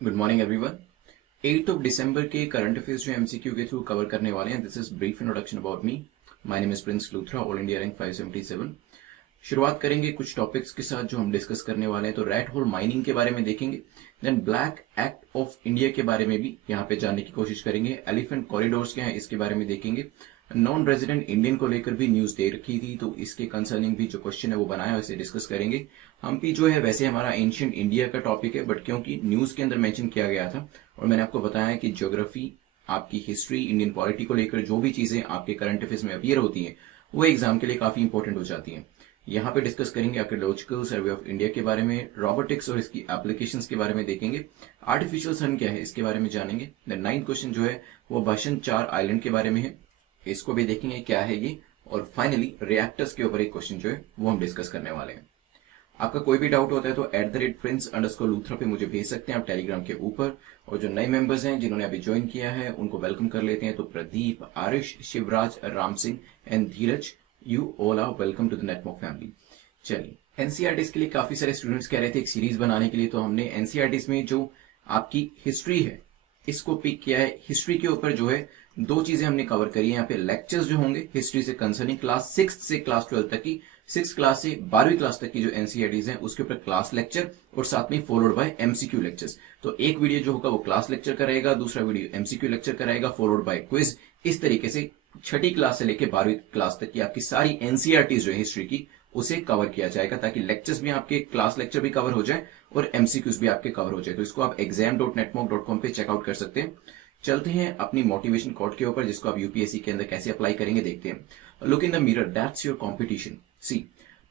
Good morning everyone. 8 दिसंबर के current affairs जो MCQ के थ्रू कवर करने वाले हैं। This is brief introduction about me. My name is Prince Luthra, all India rank 577। शुरुआत करेंगे कुछ टॉपिक्स के साथ जो हम डिस्कस करने वाले हैं। तो रैट होल माइनिंग के बारे में देखेंगे, then black act of India के बारे में भी यहाँ पे जानने की कोशिश करेंगे। एलिफेंट कॉरिडोर्स क्या है इसके बारे में देखेंगे। नॉन रेजिडेंट इंडियन को लेकर भी न्यूज दे रखी थी, तो इसके कंसर्निंग भी जो क्वेश्चन है वो बनाया, उसे डिस्कस करेंगे। हम्पी जो है वैसे हमारा एंशियंट इंडिया का टॉपिक है, बट क्योंकि न्यूज के अंदर मेंशन किया गया था और मैंने आपको बताया कि ज्योग्राफी, आपकी हिस्ट्री, इंडियन पॉलिटी को लेकर जो भी चीजें आपके करंट अफेयर्स में अपीयर होती हैं वो एग्जाम के लिए काफी इंपॉर्टेंट हो जाती हैं। यहाँ पे डिस्कस करेंगे आर्कियोलॉजिकल सर्वे ऑफ इंडिया के बारे में, रोबोटिक्स और इसकी एप्लीकेशंस के बारे में देखेंगे। आर्टिफिशियल सन क्या है इसके बारे में जानेंगे। देन 9th क्वेश्चन जो है वो भाषण 4 आइलैंड के बारे में है, इसको भी देखेंगे क्या है ये। और फाइनली रिएक्टर्स के ऊपर एक क्वेश्चन जो है वो हम डिस्कस करने वाले हैं। आपका कोई भी डाउट होता है तो @prince_luthra पे मुझे भेज सकते हैं आप टेलीग्राम के ऊपर। और जो नए मेंबर्स हैं जिन्होंने अभी ज्वाइन किया है उनको वेलकम कर लेते हैं। तो Pradeep, Arish, Shivraj, Ram Singh and Dheeraj, you all are welcome to the Netmock family. चलिए, एनसीईआरटीज के लिए काफी सारे स्टूडेंट्स कह रहे थे एक सीरीज बनाने के लिए, तो हमने एनसीईआरटीज में जो आपकी हिस्ट्री है इसको पिक किया है। हिस्ट्री के ऊपर जो है 2 चीजें हमने कवर करी है। यहाँ पे लेक्चर्स जो होंगे हिस्ट्री से कंसर्निंग क्लास 6 से क्लास 12 तक की, 6 क्लास से 12वीं क्लास तक की जो एनसीईआरटीज हैं उसके ऊपर क्लास लेक्चर और साथ में फॉलोड बाय एमसीक्यू लेक्चर्स। तो एक वीडियो जो होगा वो क्लास लेक्चर का रहेगा, दूसरा वीडियो एमसीक्यू लेक्चर का रहेगा, फॉलोड बाय क्विज। इस तरीके से 6ठी क्लास से लेकर 12वीं क्लास तक की आपकी सारी एनसीईआरटीज जो है हिस्ट्री की उसे कवर किया जाएगा, ताकि लेक्चर्स भी आपके, क्लास लेक्चर भी कवर हो जाए और एमसीक्यूज भी आपके कवर हो जाए। तो इसको आप exam.netmock.com पे चेकआउट कर सकते हैं। चलते हैं अपनी मोटिवेशन कोड के ऊपर, जिसको आप यूपीएससी के अंदर कैसे अप्लाई करेंगे देखते हैं। Look in the mirror, that's your competition. See,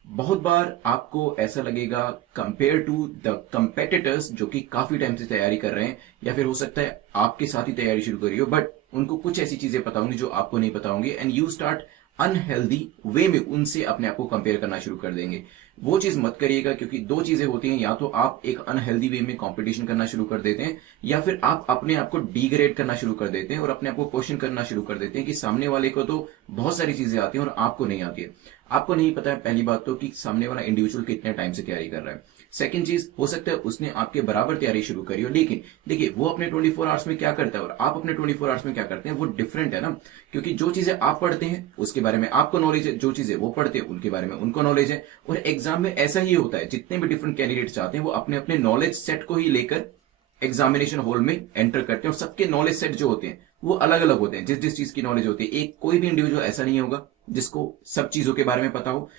बहुत बार आपको ऐसा लगेगा कंपेयर टू द कंपेटिटर्स जो कि काफी टाइम से तैयारी कर रहे हैं, या फिर हो सकता है आपके साथ ही तैयारी शुरू करी हो, बट उनको कुछ ऐसी चीजें पता होंगी जो आपको नहीं पता होंगी, एंड यू स्टार्ट अनहेल्दी वे में उनसे अपने आप को कंपेयर करना शुरू कर देंगे। वो चीज मत करिएगा, क्योंकि 2 चीजें होती हैं, या तो आप एक अनहेल्दी वे में कंपटीशन करना शुरू कर देते हैं, या फिर आप अपने आप को डिग्रेड करना शुरू कर देते हैं और अपने आप को क्वेश्चन करना शुरू कर देते हैं कि सामने वाले को तो बहुत सारी चीजें आती हैं और आपको नहीं आती है। आपको नहीं पता है पहली बात तो कि सामने वाला इंडिविजुअल कितने टाइम से तैयारी कर रहा है। सेकंड चीज, हो सकता है उसने आपके बराबर तैयारी शुरू करी हो, लेकिन देखिए वो अपने 24 आवर्स में क्या करता है और आप अपने 24 आवर्स में क्या करते हैं वो डिफरेंट है ना। क्योंकि जो चीजें आप पढ़ते हैं उसके बारे में आपको नॉलेज है, जो चीजें वो पढ़ते हैं उनके बारे में उनको नॉलेज है। और एग्जाम में ऐसा ही होता है, जितने भी डिफरेंट कैंडिडेट्स आते हैं वो अपने अपने नॉलेज सेट को ही लेकर एग्जामिनेशन हॉल में एंटर करते हैं, और सबके नॉलेज सेट जो होते हैं वो अलग अलग होते हैं। जिस जिस चीज की नॉलेज होती है, एक कोई भी इंडिविजुअल ऐसा नहीं होगा जिसको सब चीजों के बारे में पता हो।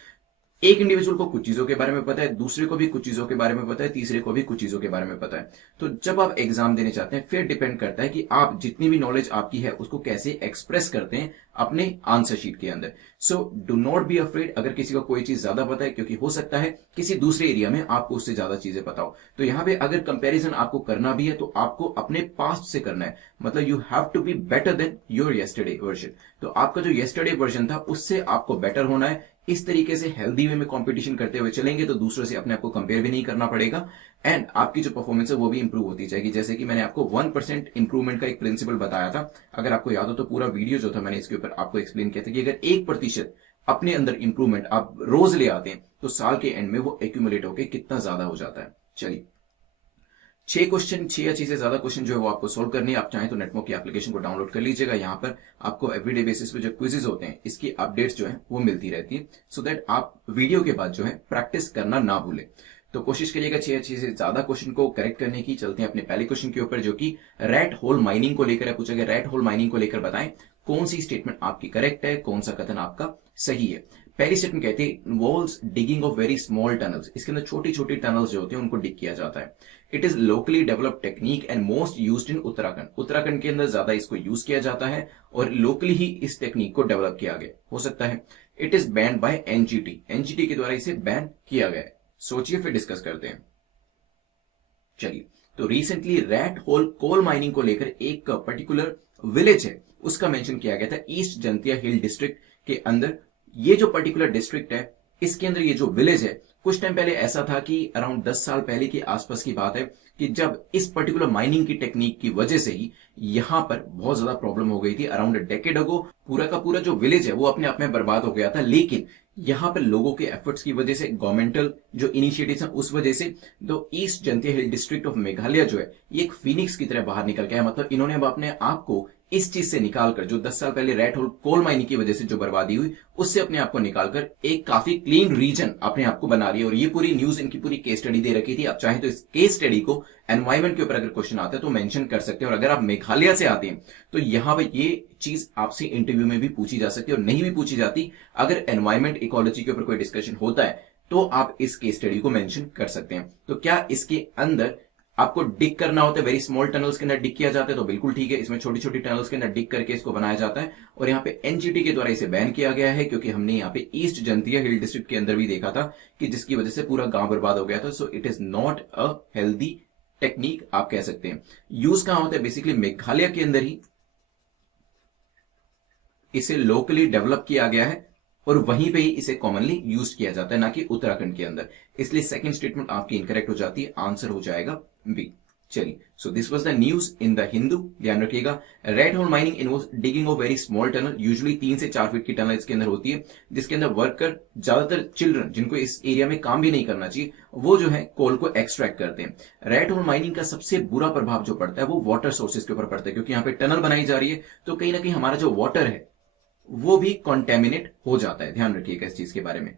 एक इंडिविजुअल को कुछ चीजों के बारे में पता है, दूसरे को भी कुछ चीजों के बारे में पता है, तीसरे को भी कुछ चीजों के बारे में पता है। तो जब आप एग्जाम देने चाहते हैं फिर डिपेंड करता है कि आप जितनी भी नॉलेज आपकी है उसको कैसे एक्सप्रेस करते हैं अपने आंसर शीट के अंदर। So do not be afraid अगर किसी को कोई चीज ज्यादा पता है, क्योंकि हो सकता है किसी दूसरे एरिया में आपको उससे ज्यादा चीजें पता हो। तो यहां पे अगर कंपैरिजन आपको करना भी है तो आपको अपने पास्ट से करना है, मतलब you have to be better than your yesterday version. तो आपका जो येस्टरडे वर्जन था उससे आपको बेटर होना है। इस तरीके से हेल्दी वे में कंपटीशन करते हुए चलेंगे तो दूसरों से अपने आप को कंपेयर भी नहीं करना पड़ेगा, एंड आपकी जो परफॉर्मेंस है वो भी इंप्रूव होती जाएगी। जैसे कि मैंने आपको 1% इंप्रूवमेंट का एक प्रिंसिपल बताया था, अगर आपको याद हो तो पूरा वीडियो जो था मैंने इसके ऊपर आपको एक्सप्लेन किया था कि अगर 1% अपने अंदर इंप्रूवमेंट आप रोज ले आते हैं तो साल के एंड में वो एक्यूमुलेट होकर कितना ज्यादा हो जाता है। चलिए, 6 क्वेश्चन, 6 या 6 से ज्यादा क्वेश्चन जो है वो आपको सोल्व करनी है। आप चाहें तो नेटमॉक की एप्लीकेशन को डाउनलोड कर लीजिएगा। यहाँ पर आपको एवरीडे बेसिस पे जो क्विजेज होते हैं इसकी अपडेट्स जो है वो मिलती रहती है, सो दैट आप वीडियो के बाद जो है प्रैक्टिस करना ना भूलें। तो कोशिश करिएगा 6 या 6 से ज्यादा क्वेश्चन को करेक्ट करने की। चलते हैं अपने पहले क्वेश्चन के ऊपर, जो कि रैट होल माइनिंग को लेकर है। पूछा गया रैट होल माइनिंग को लेकर बताएं कौन सी स्टेटमेंट आपकी करेक्ट है, कौन सा कथन आपका सही है। पहली स्टेटमेंट कहती है involves digging of very small tunnels. इसके अंदर छोटी छोटी टनल्स जो होते हैं उनको डिग किया जाता है। It is locally developed technique and most used in Uttarakhand. Uttarakhand के अंदर ज्यादा इसको यूज किया जाता है और लोकली ही इस टेक्निक को डेवलप किया गया हो सकता है। It is banned by NGT, NGT के द्वारा इसे बैन किया गया है। सोचिए फिर डिस्कस करते हैं। चलिए, तो recently rat hole coal mining को लेकर एक पर्टिकुलर विलेज है उसका मेंशन किया गया था ईस्ट जंतिया हिल डिस्ट्रिक्ट के अंदर। ये जो पर्टिकुलर डिस्ट्रिक्ट है इसके अंदर ये जो विलेज है, कुछ टाइम पहले ऐसा था कि अराउंड 10 साल पहले के आसपास की बात है कि जब इस पर्टिकुलर माइनिंग की टेक्निक की वजह से ही यहां पर बहुत ज्यादा प्रॉब्लम हो गई थी। अराउंड अ डेकेड अगो पूरा का पूरा जो विलेज है वो अपने आप में बर्बाद हो गया था, लेकिन यहाँ पे लोगों के एफर्ट्स की वजह से, गवर्नमेंटल जो इनिशिएटिव्स हैं उस वजह से, तो east Jaintia hill district of Meghalaya जो है ये एक फिनिक्स की तरह बाहर निकल गया है। मतलब इन्होंने अब अपने आप को इस चीज से निकालकर, जो 10 साल पहले रेड होल कोल माइनिंग की वजह से जो बर्बादी हुई, उससे अपने आप को निकालकर एक काफी क्लीन रीजन अपने आप को बना लिया। और ये पूरी न्यूज, इनकी पूरी केस स्टडी दे रखी थी। आप चाहे तो इस केस स्टडी को एनवायरमेंट के ऊपर अगर क्वेश्चन आता है तो मेंशन कर सकते हैं। और अगर आप मेघालय से आते हैं तो यहां पर ये चीज आपसे इंटरव्यू में भी पूछी जा सकती है, और नहीं भी पूछी जाती, अगर एनवायरमेंट इकोलॉजी के ऊपर कोई डिस्कशन होता है तो आप इस केस स्टडी को मेंशन कर सकते हैं। तो क्या इसके अंदर आपको डिग करना होता है, वेरी स्मॉल टनल्स के अंदर डिग किया जाता है, तो बिल्कुल ठीक है, इसमें छोटी छोटी टनल्स के अंदर डिग करके इसको बनाया जाता है। और यहाँ पे एनजीटी के द्वारा इसे बैन किया गया है, क्योंकि हमने यहाँ पे ईस्ट जंतिया हिल डिस्ट्रिक्ट के अंदर भी देखा था कि जिसकी वजह से पूरा गांव बर्बाद हो गया था। So it is not a healthy technique आप कह सकते हैं। यूज कहां होता है, बेसिकली मेघालय के अंदर ही इसे लोकली डेवलप किया गया है और वहीं पे ही इसे कॉमनली यूज किया जाता है, ना कि उत्तराखंड के अंदर। इसलिए सेकंड स्टेटमेंट आपकी इनकरेक्ट हो जाती है, आंसर हो जाएगा बी। चलिए, so this was the news in the Hindu. ध्यान रखिएगा, red hole mining involves digging of very small tunnel, usually 3 से 4 फीट की टनल इसके अंदर होती है, जिसके अंदर वर्कर, ज्यादातर चिल्ड्रन जिनको इस एरिया में काम भी नहीं करना चाहिए, वो जो है कोल को एक्सट्रैक्ट करते हैं। रेड होल माइनिंग का सबसे बुरा प्रभाव जो पड़ता है वो वाटर सोर्सेज के ऊपर पड़ता है, क्योंकि यहाँ पे टनल बनाई जा रही है, तो कहीं ना कहीं हमारा जो वाटर है वो भी कॉन्टेमिनेट हो जाता है। ध्यान रखिएगा इस चीज के बारे में।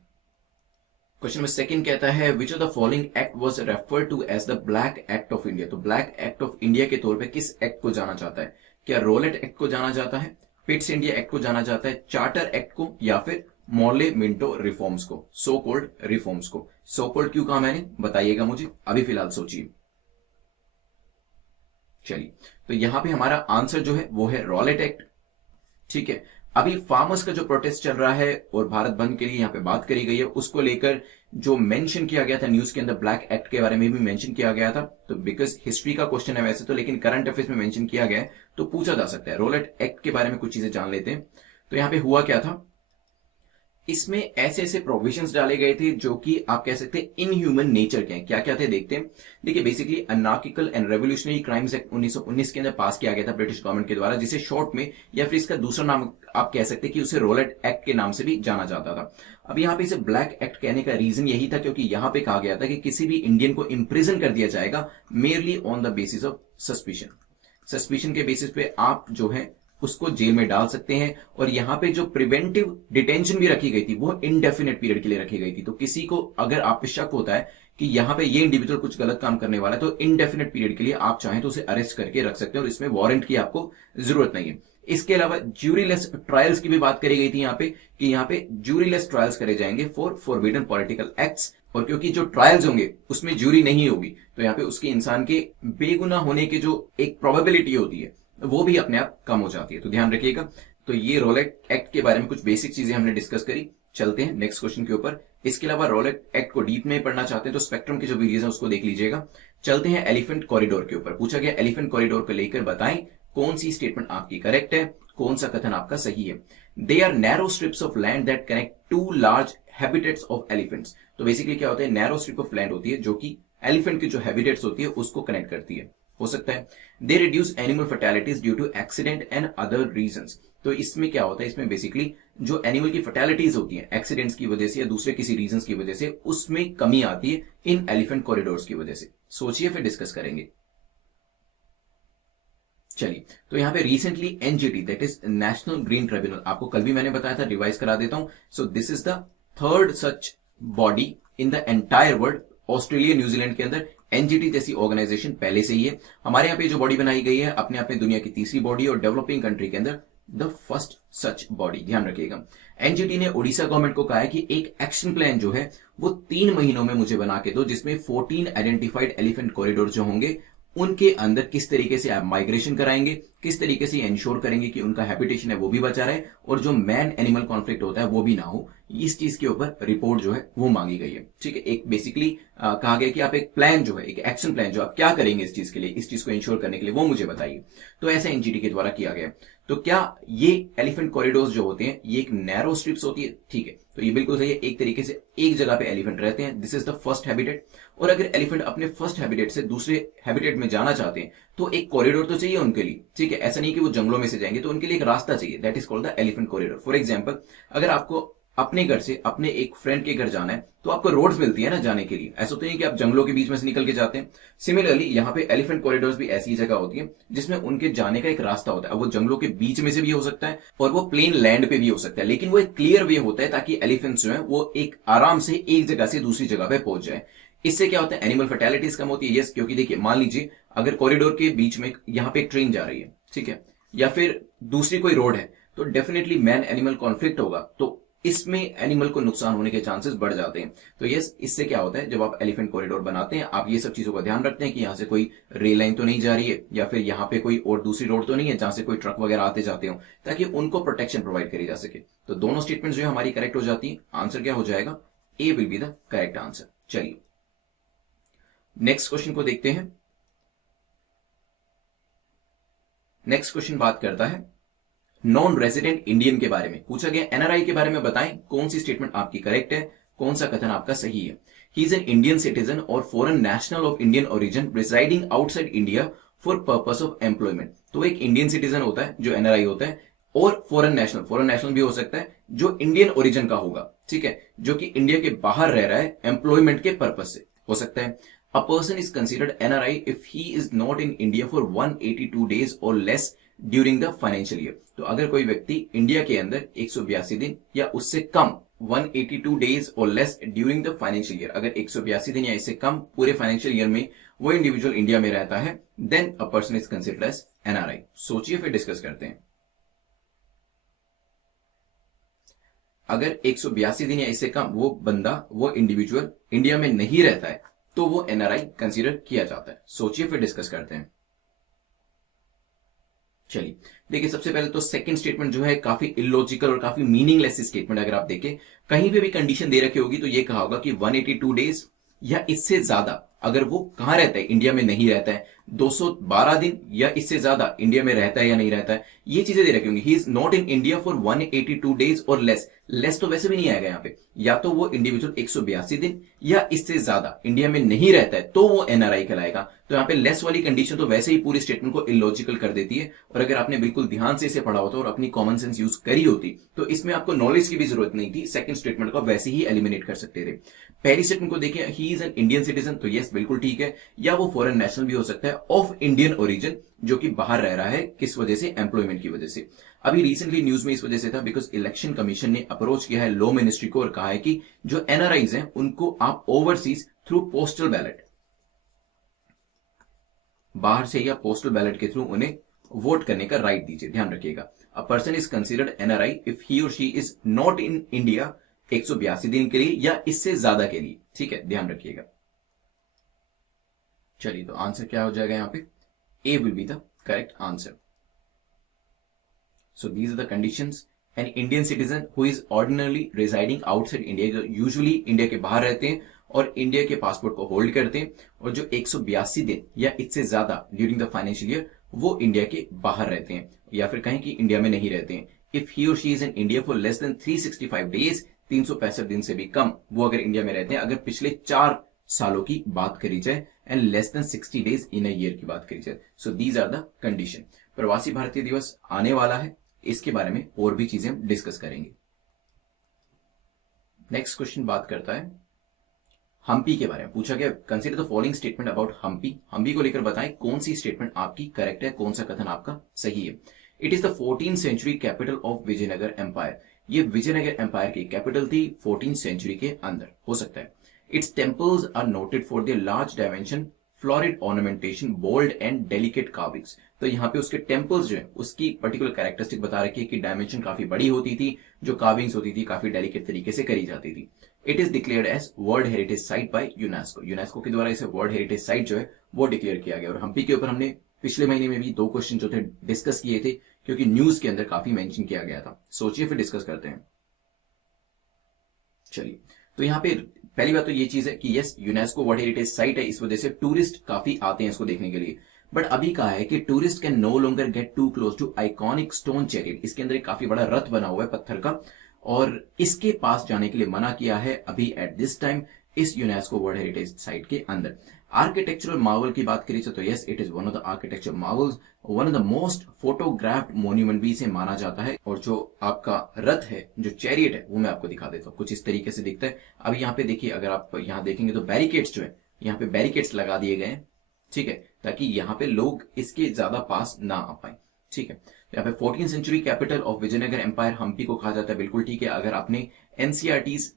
क्वेश्चन नंबर सेकंड कहता है, which of the following act was referred to as the black act of India. तो ब्लैक एक्ट ऑफ इंडिया के तौर पे किस एक्ट को जाना जाता है? क्या रोलेट एक्ट को जाना जाता है, पिट्स इंडिया एक्ट को जाना जाता है, चार्टर एक्ट को, या फिर मॉर्ले मिंटो रिफॉर्म्स को, सो कोल्ड रिफॉर्म्स को? सो कोल्ड क्यों कहा मैंने, बताइएगा मुझे, अभी फिलहाल सोचिए। चलिए, तो यहां पे हमारा आंसर जो है वो है रोलेट एक्ट। ठीक है, अभी फार्मर्स का जो प्रोटेस्ट चल रहा है और भारत बंद के लिए यहां पे बात करी गई है, उसको लेकर जो मेंशन किया गया था न्यूज के अंदर, ब्लैक एक्ट के बारे में भी मेंशन किया गया था। तो बिकॉज हिस्ट्री का क्वेश्चन है वैसे तो, लेकिन करंट अफेयर्स में मेंशन किया गया है तो पूछा जा सकता है। रोलेट एक्ट के बारे में कुछ चीजें जान लेते हैं। तो यहां पे हुआ क्या था, इसमें ऐसे ऐसे प्रोविजंस डाले गए थे जो कि आप कह सकते हैं इनह्यूमन नेचर के हैं। क्या क्या थे देखते हैं। देखिए, basically anarchical and revolutionary crimes act 1919 के अंदर पास किया गया था ब्रिटिश गवर्नमेंट के द्वारा, जिसे शॉर्ट में या फिर इसका दूसरा नाम आप कह सकते हैं कि उसे रोलेट एक्ट के नाम से भी जाना जाता था। अब यहाँ पे इसे ब्लैक एक्ट कहने का रीजन यही था क्योंकि यहाँ पे कहा गया था कि किसी भी इंडियन को इम्प्रिजन कर दिया जाएगा merely on the basis of suspicion. Suspicion के बेसिस पे आप जो है उसको जेल में डाल सकते हैं। और यहां पे जो प्रिवेंटिव डिटेंशन भी रखी गई थी वो इनडेफिनेट पीरियड के लिए रखी गई थी। तो किसी को अगर आप पे शक होता है कि यहां पे ये इंडिविजुअल कुछ गलत काम करने वाला है तो इनडेफिनेट पीरियड के लिए आप चाहें तो उसे अरेस्ट करके रख सकते हैं और इसमें वारंट की आपको जरूरत नहीं है। इसके अलावा ज्यूरीलेस ट्रायल्स की भी बात करी गई थी यहाँ पे कि यहाँ पे ज्यूरीलेस ट्रायल्स करे जाएंगे फॉर फॉरबिडन पॉलिटिकल एक्ट्स। और क्योंकि जो ट्रायल्स होंगे उसमें ज्यूरी नहीं होगी तो यहाँ पे उसके इंसान के बेगुनाह होने की जो एक प्रोबेबिलिटी होती है वो भी अपने आप कम हो जाती है। तो ध्यान रखिएगा। तो ये रोलेट एक्ट के बारे में कुछ बेसिक चीजें हमने डिस्कस करी। चलते हैं नेक्स्ट क्वेश्चन के ऊपर। इसके अलावा रोलेट एक्ट को डीप में पढ़ना चाहते हैं तो स्पेक्ट्रम के जो वीडियोज है उसको देख लीजिएगा। चलते हैं एलिफेंट कॉरिडोर के ऊपर। पूछा गया एलिफेंट कॉरिडोर को लेकर बताएं कौन सी स्टेटमेंट आपकी करेक्ट है, कौन सा कथन आपका सही है। They are narrow strips of land that connect to large habitats of elephants. तो बेसिकली क्या होता है, नैरो स्ट्रिप ऑफ लैंड होती है जो कि एलिफेंट की जो हैबिटेट्स होती है उसको कनेक्ट करती है। हो सकता है they reduce animal fatalities due to accident and other reasons. तो इसमें क्या होता है, इसमें बेसिकली जो एनिमल की फर्टैलिटीज होती हैं एक्सीडेंट्स की वजह से या दूसरे किसी रीजंस की वजह से उसमें कमी आती है इन एलिफेंट कॉरिडोर्स की वजह से। सोचिए फिर डिस्कस करेंगे। चलिए, तो यहां पे recently NGT that is national green tribunal, आपको कल भी मैंने बताया था, रिवाइज करा देता हूं। So this is the third such body in the entire world. Australia New Zealand के अंदर एनजीटी जैसी ऑर्गेनाइजेशन पहले से ही है। हमारे यहाँ पे जो बॉडी बनाई गई है अपने आप में दुनिया की तीसरी बॉडी और डेवलपिंग कंट्री के अंदर द फर्स्ट सच बॉडी। ध्यान रखिएगा। एनजीटी ने ओडिशा गवर्नमेंट को कहा है कि एक एक्शन प्लान जो है वो 3 महीनों में मुझे बना के दो, जिसमें 14 आइडेंटिफाइड एलिफेंट कॉरिडोर जो होंगे उनके अंदर किस तरीके से आप माइग्रेशन कराएंगे, किस तरीके से इंश्योर करेंगे कि उनका हैबिटेशन है वो भी बचा रहे और जो मैन एनिमल कॉन्फ्लिक्ट होता है वो भी ना हो। इस चीज के ऊपर रिपोर्ट जो है वो मांगी गई है। ठीक है, एक बेसिकली कहा गया कि आप एक प्लान जो है, एक एक्शन प्लान जो आप क्या करेंगे इस चीज के लिए, इस चीज को इंश्योर करने के लिए वो मुझे बताइए। तो ऐसा एनजीटी के द्वारा किया गया। तो क्या ये एलिफेंट कॉरिडोर्स जो होते हैं ये एक नैरो स्ट्रिप्स होती है? ठीक है, तो ये बिल्कुल सही है। एक तरीके से एक जगह पे एलिफेंट रहते हैं, this is the first habitat. और अगर एलिफेंट अपने फर्स्ट हैबिटेट से दूसरे हैबिटेट में जाना चाहते हैं तो एक कॉरिडोर तो चाहिए उनके लिए। ठीक है, ऐसा नहीं कि वो जंगलों में से जाएंगे, तो उनके लिए एक रास्ता चाहिए, that is called the elephant corridor. For example, अगर आपको अपने घर से अपने एक फ्रेंड के घर जाना है तो आपको रोड्स मिलती है ना जाने के लिए, ऐसा तो नहीं कि आप जंगलों के बीच में से निकल के जाते हैं। सिमिलरली यहाँ पे एलिफेंट कॉरिडोर्स भी ऐसी जगह होती है जिसमें उनके जाने का एक रास्ता होता है। वो जंगलों के बीच में से भी हो सकता है और वो प्लेन लैंड पे भी हो सकता है, लेकिन वो एक क्लियर वे होता है ताकि एलिफेंट्स जो है वो एक आराम से एक जगह से दूसरी जगह पे पहुंच जाए। इससे क्या होता है, एनिमल फर्टेलिटीज कम होती है। यस, क्योंकि देखिए मान लीजिए अगर कॉरिडोर के बीच में यहाँ पे एक ट्रेन जा रही है, ठीक है, या फिर दूसरी कोई रोड है, तो डेफिनेटली मैन एनिमल कॉन्फ्लिक्ट होगा, तो इसमें एनिमल को नुकसान होने के चांसेस बढ़ जाते हैं। तो यस, इससे क्या होता है, जब आप एलिफेंट कॉरिडोर बनाते हैं आप ये सब चीजों का ध्यान रखते हैं कि यहां से कोई रेल लाइन तो नहीं जा रही है या फिर यहाँ पे कोई और दूसरी रोड तो नहीं है जहां से कोई ट्रक वगैरह आते जाते हो, ताकि उनको प्रोटेक्शन प्रोवाइड करी जा सके। तो दोनों स्टेटमेंट जो है हमारी करेक्ट हो जाती है। आंसर क्या हो जाएगा, A will be the correct answer. चलिए नेक्स्ट क्वेश्चन को देखते हैं। नेक्स्ट क्वेश्चन बात करता है नॉन रेजिडेंट इंडियन के बारे में। पूछा गया एनआरआई के बारे में बताएं कौन सी स्टेटमेंट आपकी करेक्ट है, कौन सा कथन आपका सही है। He is an Indian citizen और foreign national of Indian origin residing outside India for purpose of employment. तो एक इंडियन सिटीजन होता है जो एनआरआई होता है, और फॉरेन नेशनल भी हो सकता है जो इंडियन ओरिजिन का होगा, ठीक है, जो कि इंडिया के बाहर रह रहा है एम्प्लॉयमेंट के पर्पज से हो सकता है। A person is considered NRI if he is not in India for 182 days or less during the financial year। तो अगर कोई व्यक्ति इंडिया के अंदर 182 दिन या उससे कम 182 days or less during the financial year, अगर 182 दिन या इससे कम पूरे फाइनेंशियल ईयर में वो इंडिविजुअल इंडिया में रहता है, then a person is considered as NRI। सोचिए फिर डिस्कस करते हैं। अगर 182 दिन या इससे कम वो बंदा, वो इंडिविजुअल इंडिया में नहीं रहता है तो वो एनआरआई कंसीडर किया जाता है। सोचिए फिर डिस्कस करते हैं। चलिए देखिए, सबसे पहले तो सेकंड स्टेटमेंट जो है काफी इलॉजिकल और काफी मीनिंगलेस स्टेटमेंट। अगर आप देखें कहीं पे भी कंडीशन दे रखी होगी तो ये कहा होगा कि 182 डेज या इससे ज्यादा, अगर वो कहां रहता है, इंडिया में नहीं रहता है, 212 दिन या इससे ज्यादा इंडिया में रहता है या नहीं रहता है, ये चीजें दे रखी होंगी। He is not in India for 182 days और लेस तो वैसे भी नहीं आएगा यहाँ पे, या तो वो इंडिविजुअल 182 दिन या इससे ज्यादा इंडिया में नहीं रहता है तो वो एनआरआई कहलाएगा। तो यहाँ पे लेस वाली कंडीशन तो वैसे ही पूरी स्टेटमेंट को इलॉजिकल कर देती है, और अगर आपने बिल्कुल ध्यान से इसे पढ़ा होता और अपनी कॉमन सेंस यूज करी होती तो इसमें आपको नॉलेज की भी जरूरत नहीं थी, सेकंड स्टेटमेंट को वैसे ही एलिमिनेट कर सकते थे। पहली स्टेटमेंट को देखिए, ही इज एन इंडियन सिटीजन, तो यस बिल्कुल ठीक है, या वो फॉरेन नेशनल भी हो सकता है ऑफ इंडियन ओरिजिन, जो कि बाहर रह रहा है, किस वजह से, एम्प्लॉयमेंट की वजह से। अभी रिसेंटली न्यूज में इस वजह से था बिकॉज इलेक्शन कमीशन ने अप्रोच किया है लॉ मिनिस्ट्री को और कहा है कि जो एनआरआईज हैं उनको आप ओवरसीज थ्रू पोस्टल बैलेट, बाहर से या पोस्टल बैलेट के थ्रू उन्हें वोट करने का राइट दीजिए। ध्यान रखिएगा, a person is considered NRI if he और she is not in India 182 दिन के लिए या इससे ज्यादा के लिए, ठीक है, ध्यान रखिएगा। चलिए तो आंसर क्या हो जाएगा यहाँ पे, A will be the correct answer. So these are the conditions. An Indian citizen who is ordinarily residing outside India, जो यूजुअली इंडिया के बाहर रहते हैं और इंडिया के पासपोर्ट को होल्ड करते हैं, और जो 182 दिन या इससे ज्यादा ड्यूरिंग द फाइनेंशियल ईयर वो इंडिया के बाहर रहते हैं, या फिर कहें कि इंडिया में नहीं रहते हैं। इफ ही और she is in India for less than 365 days, 365 दिन से भी कम वो अगर इंडिया में रहते हैं, अगर पिछले 4 सालों की बात करी जाए, and less than 60 days in a year की बात करी जाए। So these are the condition. Pravasi Bharatiya दिवस आने वाला है, इसके बारे में और भी चीजें हम डिस्कस करेंगे। नेक्स्ट क्वेश्चन बात करता है हम्पी के बारे में। पूछा गया consider the following statement about Hampi. Hampi को लेकर बताएं कौन सी स्टेटमेंट आपकी करेक्ट है, कौन सा कथन आपका सही है। It is the 14th century capital of Vijayanagara empire. ये विजयनगर एम्पायर की कैपिटल थी 14th सेंचुरी के अंदर, हो सकता है। Its temples are noted for the large dimension, florid ornamentation, bold and delicate carvings. तो यहाँ पे उसके टेम्पल्स जो है उसकी पर्टिकुलर कैरेक्टरिस्टिक बता रखी है कि डायमेंशन काफी बड़ी होती थी, जो कार्विंग्स होती थी काफी डेलिकेट तरीके से करी जाती थी। It is declared as world heritage site by UNESCO. UNESCO के द्वारा इसे वर्ल्ड हेरिटेज साइट जो है वो डिक्लेयर किया गया। और हम्पी के ऊपर हमने पिछले महीने में भी 2 क्वेश्चन जो थे डिस्कस किए थे, क्योंकि न्यूज के अंदर काफी मेंशन किया गया था। सोचिए फिर डिस्कस करते हैं। चलिए तो यहाँ पे पहली बात तो ये चीज है कि yes UNESCO world heritage site है, इस वजह से टूरिस्ट काफी आते हैं इसको देखने के लिए। बट अभी कहा है कि tourist can no longer get to close to iconic stone chariot. इसके अंदर एक काफी बड़ा रथ बना हुआ है पत्थर का, और इसके पास जाने के लिए मना किया है अभी एट दिस टाइम इस यूनेस्को वर्ल्ड हेरिटेज साइट के अंदर। आर्किटेक्चरल मार्वल की बात करें तो yes, it is one of the architectural Marvels, one of the most photographed monument भी इसे माना जाता है। और जो आपका रथ है, जो चैरियट है, वो मैं आपको दिखा देता हूँ, कुछ इस तरीके से दिखता है। अब यहाँ पे देखिए, अगर आप यहाँ देखेंगे तो बैरिकेड्स जो है, यहाँ पे बैरिकेड्स लगा दिए गए हैं, ठीक है, ताकि यहाँ पे लोग इसके ज्यादा पास ना आ पाए, ठीक है। यहाँ पे 14th century capital of Vijayanagara empire Hampi को कहा जाता है, बिल्कुल ठीक है। अगर आपने एनसीईआरटीज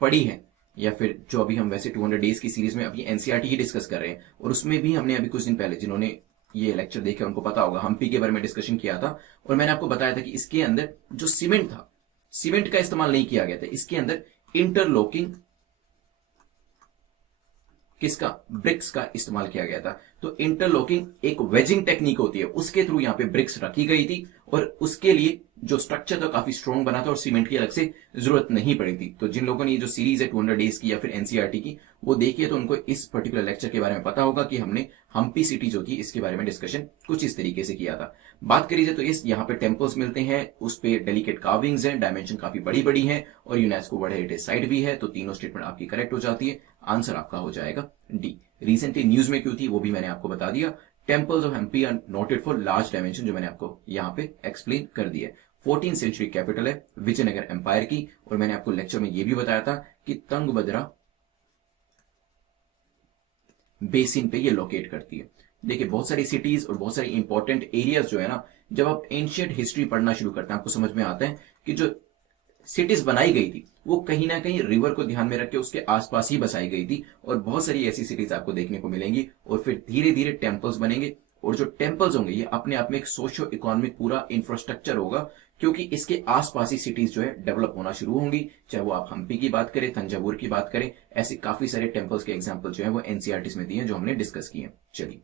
पढ़ी है, या फिर जो अभी हम वैसे 200 डेज की सीरीज में अभी एनसीईआरटी ही डिस्कस कर रहे हैं, और उसमें भी हमने अभी कुछ दिन पहले, जिन्होंने ये लेक्चर देखा उनको पता होगा, हम्पी के बारे में डिस्कशन किया था, और मैंने आपको बताया था कि इसके अंदर जो सीमेंट था, सीमेंट का इस्तेमाल नहीं किया गया था, इसके अंदर इंटरलॉकिंग किसका, ब्रिक्स का इस्तेमाल किया गया था। तो इंटरलॉकिंग एक वेजिंग टेक्निक होती है, उसके थ्रू यहाँ पे ब्रिक्स रखी गई थी, और उसके लिए जो स्ट्रक्चर था काफी स्ट्रॉन्ग बना था, और सीमेंट की अलग से जरूरत नहीं पड़ी थी। तो जिन लोगों ने ये जो सीरीज है 200 डेज की या फिर एनसीईआरटी की वो देखिए, तो उनको इस पर्टिकुलर लेक्चर के बारे में पता होगा कि हमने हम्पी सिटी जो थी इसके बारे में डिस्कशन कुछ इस तरीके से किया था। बात करी जाए तो इस यहाँ पे टेम्पल्स मिलते हैं, उस पे डेलिकेट कार्विंग्स हैं, डायमेंशन काफी बड़ी बड़ी है, और यूनेस्को वर्ल्ड हेरिटेज साइट भी है। तो तीनों स्टेटमेंट आपकी करेक्ट हो जाती है, आंसर आपका हो जाएगा डी। रिसेंटली न्यूज में क्यों थी वो भी मैंने आपको बता दिया। Temples of Hampi are noted for large dimension, जो मैंने आपको यहाँ पे एक्सप्लेन कर दिया। 14th सेंचुरी कैपिटल है विजयनगर एम्पायर की, और मैंने आपको लेक्चर में ये भी बताया था कि तंगभद्रा बेसिन पे ये लोकेट करती है। देखिए, बहुत सारी सिटीज और बहुत सारी इंपॉर्टेंट एरियाज जो है ना, जब आप एंशियंट हिस्ट्री पढ़ना शुरू करते हैं, आपको समझ में आता है कि जो सिटीज बनाई गई थी वो कहीं ना कहीं रिवर को ध्यान में रख के उसके आसपास ही बसाई गई थी, और बहुत सारी ऐसी सिटीज आपको देखने को मिलेंगी, और फिर धीरे धीरे टेम्पल्स बनेंगे, और जो टेम्पल्स होंगे ये अपने आप में एक सोशियो इकोनॉमिक पूरा इंफ्रास्ट्रक्चर होगा, क्योंकि इसके आसपास ही सिटीज जो है डेवलप होना शुरू होंगी। चाहे वो आप हम्पी की बात करें, तंजावुर की बात करें, ऐसे काफी सारे टेम्पल्स के एग्जाम्पल जो है वो एनसीईआरटी में दिए हैं, जो हमने डिस्कस किए हैं। चलिए,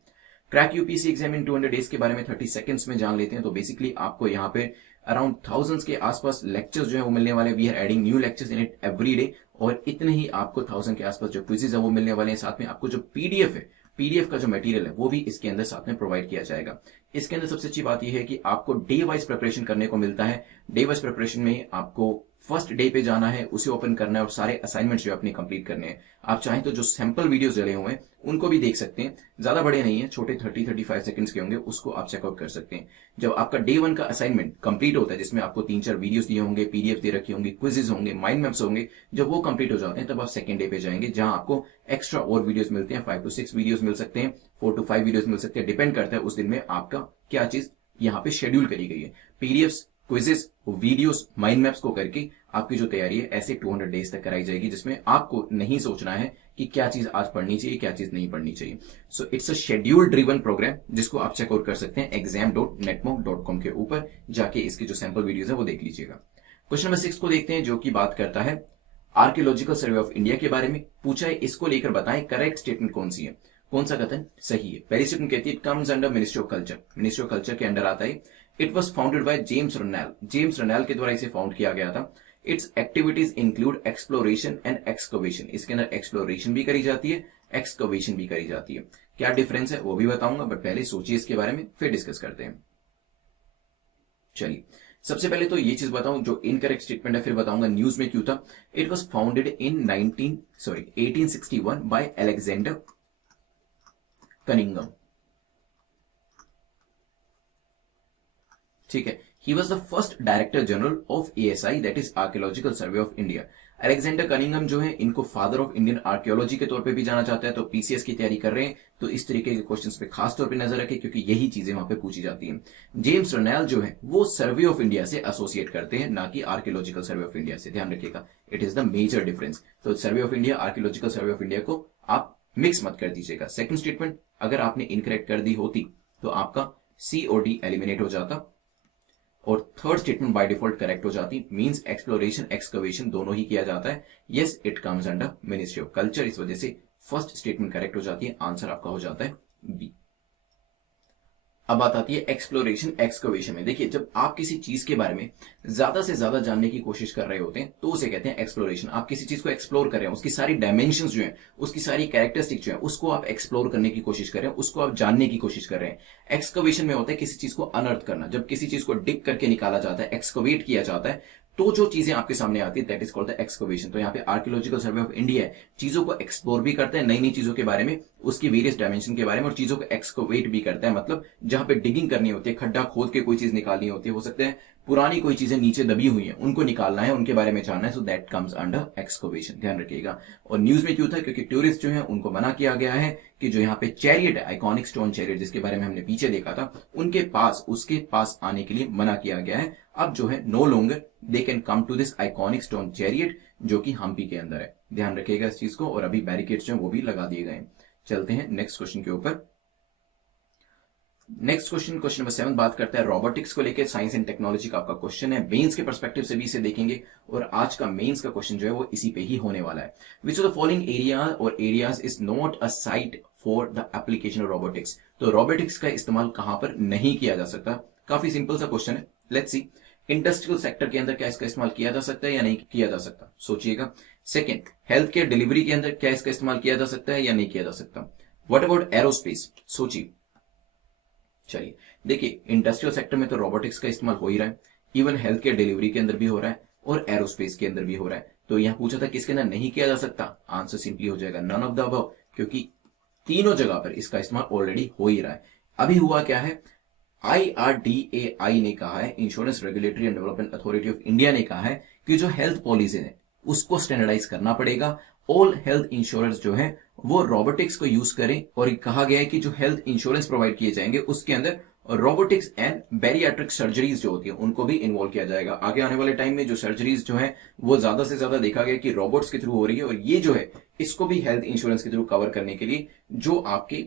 crack UPSC exam in 200 days के बारे में 30 सेकंड्स में जान लेते हैं। तो बेसिकली आपको यहाँ पे अराउंड थाउजेंड्स के आसपास लेक्चर्स जो है वो मिलने वाले, we are adding new lectures in it every day, और इतने ही आपको 1000 के आसपास जो क्विजेज है वो मिलने वाले हैं। साथ में आपको जो पीडीएफ है, पीडीएफ का जो मटेरियल है वो भी इसके अंदर साथ में प्रोवाइड किया जाएगा। इसके अंदर सबसे अच्छी बात यह है कि आपको डे वाइज प्रिपरेशन करने को मिलता है। डे वाइज प्रिपरेशन में आपको फर्स्ट डे पे जाना है, उसे ओपन करना है, और सारे असाइनमेंट्स जो अपने कंप्लीट करने हैं। आप चाहें तो जो सैंपल वीडियोस डले हुए हैं उनको भी देख सकते हैं, ज्यादा बड़े नहीं है, छोटे 30-35 सेकंड्स के होंगे, उसको आप चेकआउट कर सकते हैं। जब आपका डे 1 का असाइनमेंट कंप्लीट होता है, जिसमें आपको 3-4 वीडियोस दिए होंगे, पीडीएफ दे रखे होंगे, क्विजेज होंगे, माइंड मैप्स होंगे, जब वो कंप्लीट हो जाते हैं तब आप सेकंड डे पे जाएंगे, जहां आपको एक्स्ट्रा और वीडियोस मिलते हैं। 5 to 6 वीडियोस मिल सकते हैं, 4 to 5 वीडियोस मिल सकते हैं, डिपेंड करता है उस दिन में आपका क्या चीज यहाँ पे शेड्यूल करी गई है। PDF, quizzes, videos, mind maps को करके आपकी जो तैयारी है ऐसे 200 डेज तक कराई जाएगी, जिसमें आपको नहीं सोचना है कि क्या चीज आज पढ़नी चाहिए, क्या चीज नहीं पढ़नी चाहिए। So it's a schedule driven program, जिसको आप चेकआउट कर सकते हैं exam.netmoc.com के ऊपर जाके, इसके जो सैंपल वीडियोस है वो देख लीजिएगा। क्वेश्चन नंबर 6 को देखते हैं, जो कि बात करता है आर्कियोलॉजिकल सर्वे ऑफ इंडिया के बारे में। पूछा है, इसको लेकर बताएं करेक्ट स्टेटमेंट कौन सी है, कौन सा कथन सही है। पहली स्टेटमेंट कहती है, comes under ministry of culture, ministry of culture के अंडर आता है। It was founded by James Rennell, James Rennell के द्वारा इसे फाउंड किया गया था। Its activities include exploration and excavation, इसके अंदर एक्सप्लोरेशन भी करी जाती है, एक्सकवेशन भी करी जाती है। क्या डिफरेंस है वो भी बताऊंगा, बट पहले सोचिए इसके बारे में, फिर डिस्कस करते हैं। चलिए, सबसे पहले तो ये चीज बताऊं, जो इनकरेक्ट स्टेटमेंट है, फिर बताऊंगा न्यूज में क्यों था। It was founded in 1861 by Alexander Cunningham, ठीक है। He was the first director general of ASI, that is archaeological survey of India. Alexander Cunningham जो है, इनको फादर ऑफ इंडियन आर्कियोलॉजी के तौर पे भी जाना जाता है। तो पीसीएस की तैयारी कर रहे हैं तो इस तरीके के क्वेश्चंस पे खास तौर पे नजर रखें, क्योंकि यही चीजें वहां पे पूछी जाती हैं। जेम्स रनैल जो है वो सर्वे ऑफ इंडिया से एसोसिएट करते हैं, ना कि आर्कियोलॉजिकल सर्वे ऑफ इंडिया से, ध्यान रखिएगा, it is the major difference. तो survey of India, archaeological survey of India को आप मिक्स मत कर दीजिएगा। सेकंड स्टेटमेंट अगर आपने इनकरेक्ट कर दी होती तो आपका सी और डी एलिमिनेट हो जाता, और third statement by default correct हो जाती। मींस एक्सप्लोरेशन एक्सकवेशन दोनों ही किया जाता है। Yes, it comes under ministry of culture, इस वजह से फर्स्ट स्टेटमेंट करेक्ट हो जाती है, आंसर आपका हो जाता है बी। अब बात आती है एक्सप्लोरेशन एक्सकवेशन में। देखिए, जब आप किसी चीज के बारे में ज्यादा से ज्यादा जानने की कोशिश कर रहे होते हैं तो उसे कहते हैं एक्सप्लोरेशन। आप किसी चीज को एक्सप्लोर कर रहे हैं, उसकी सारी डायमेंशंस जो हैं, उसकी सारी कैरेक्टरिस्टिक जो है, उसको आप एक्सप्लोर करने की कोशिश कर रहे हैं, उसको आप जानने की कोशिश कर रहे हैं। एक्सकवेशन में होता है किसी चीज को अनर्थ करना, जब किसी चीज को डिग करके निकाला जाता है, एक्सकवेट किया जाता है, तो जो चीजें आपके सामने आती है that is called the excavation. तो यहाँ पे आर्कियोलॉजिकल सर्वे ऑफ इंडिया चीजों को एक्सप्लोर भी करता है, नई नई चीजों के बारे में उसकी वेरियस डायमेंशन के बारे में और चीजों को एक्सकवेट भी करता है, मतलब जहां पे डिगिंग करनी होती है, खड्डा खोद के कोई चीज निकालनी होती है, हो सकता है पुरानी कोई चीजें नीचे दबी हुई हैं उनको निकालना है, उनके बारे में जानना है, so that comes under excavation, ध्यान रखिएगा। और न्यूज में क्यों था, क्योंकि टूरिस्ट जो है उनको मना किया गया है कि जो यहाँ पे चैरियट है, आइकॉनिक स्टोन चैरियट जिसके बारे में हमने पीछे देखा था, उसके पास आने के लिए मना किया गया है। अब जो है no longer they can come to this iconic stone chariot जो कि हम्पी के अंदर है, ध्यान रखिएगा इस चीज को। और अभी बैरिकेड्स जो है वो भी लगा दिए गए। चलते हैं नेक्स्ट क्वेश्चन के ऊपर। नेक्स्ट क्वेश्चन, क्वेश्चन नंबर 7 बात करता है रोबोटिक्स को लेकर, साइंस एंड टेक्नोलॉजी का आपका क्वेश्चन है, मेंस के पर्सपेक्टिव से भी इसे देखेंगे और आज का मेंस का क्वेश्चन जो है वो इसी पे ही होने वाला है। Which of the following areas is not a site for the application of robotics. तो रोबोटिक्स का इस्तेमाल कहां पर नहीं किया जा सकता, काफी सिंपल सा क्वेश्चन है, लेट्स सी। इंडस्ट्रियल सेक्टर के अंदर क्या इसका इस्तेमाल किया जा सकता है या नहीं किया जा सकता, सोचिएगा। सेकेंड, हेल्थ केयर डिलीवरी के अंदर क्या इसका इस्तेमाल किया जा सकता है या नहीं किया जा सकता। व्हाट अबाउट एरोस्पेस, सोचिए। चलिए देखिए, इंडस्ट्रियल सेक्टर में तो रोबोटिक्स का इस्तेमाल हो ही रहा है, इवन हेल्थ केयर डिलीवरी के अंदर भी हो रहा है और एरोस्पेस के अंदर भी हो रहा है। तो यहां पूछा था किसके अंदर नहीं किया जा सकता, आंसर सिंपली हो जाएगा नन ऑफ द अबव, क्योंकि तीनों जगह पर इसका इस्तेमाल ऑलरेडी हो ही रहा है। अभी हुआ क्या है, IRDAI ने कहा है, insurance regulatory and development authority of India ने कहा है कि जो हेल्थ पॉलिसी है उसको स्टैंडर्डाइज करना पड़ेगा। ऑल हेल्थ इंश्योरेंस जो है वो रोबोटिक्स को यूज करें, और कहा गया है कि जो हेल्थ इंश्योरेंस प्रोवाइड किए जाएंगे उसके अंदर रोबोटिक्स एंड बैरियाट्रिक सर्जरीज जो होती है उनको भी इन्वॉल्व किया जाएगा। आगे आने वाले टाइम में जो सर्जरीज जो है वो ज्यादा से ज्यादा देखा गया कि रोबोट्स के थ्रू हो रही है, और ये जो है इसको भी हेल्थ इंश्योरेंस के थ्रू कवर करने के लिए जो आपके